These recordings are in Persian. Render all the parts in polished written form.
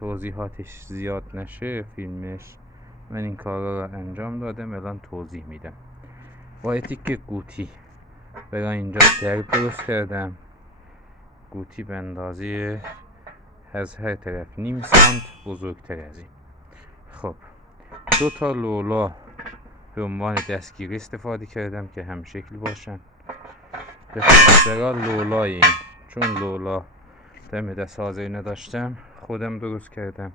توضیحاتش زیاد نشه فیلمش، من این کارا رو انجام دادم، الان توضیح میدم. با یه تیکه قوطی برای اینجا درب درست کردم. قوطی به اندازه از هر طرف نیم سانت بزرگتر از این. خب 2 تا لولا به عنوان دستگیری استفاده کردم که هم شکل باشن. به خاطر لولای این، چون لولا دم دست حاضری نداشتم خودم درست کردم.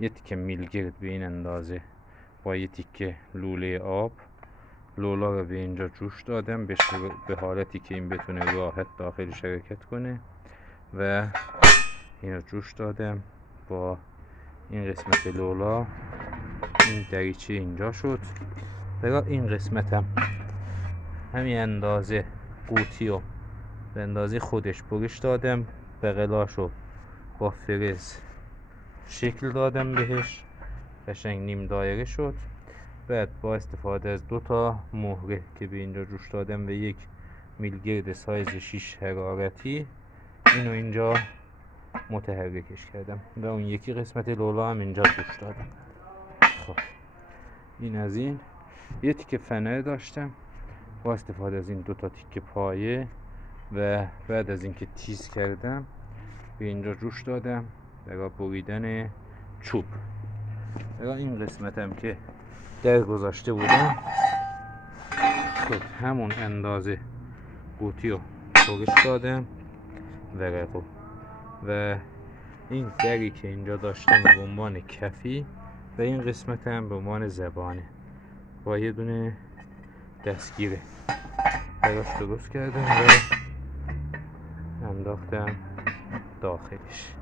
یه تیکه میلگرد به این اندازه با یه تیکه لوله آب لولا رو به اینجا جوش دادم به حالتی که این بتونه راحت داخل شرکت کنه و این رو جوش دادم. با این قسمت لولا این دریچه اینجا شد. برای این قسمتم همین اندازه قوطی رو به اندازه خودش برش دادم، بغلاشو با فرز شکل دادم بهش، قشنگ نیم دایره شد. بعد با استفاده از 2 تا مهره که به اینجا جوش دادم و 1 میلگرد سایز 6 حرارتی اینو اینجا متحرکش کردم و اون یکی قسمت لولا هم اینجا جوش دادم. خب این از این. یه تیکه فنر داشتم، با استفاده از این 2 تا تیکه پایه و بعد از اینکه تیز کردم به اینجا جوش دادم برای بریدن چوب. برای این قسمتم که در گذاشته بودم خب همون اندازه قوطی رو برش دادم ورقو و این دری که اینجا داشتم به عنوان کفی و این قسمت هم به عنوان زبانه با یه دونه دستگیره براش درست کردم و انداختم داخلش.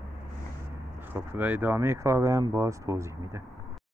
خب و ادامه کارم باز توضیح میدم.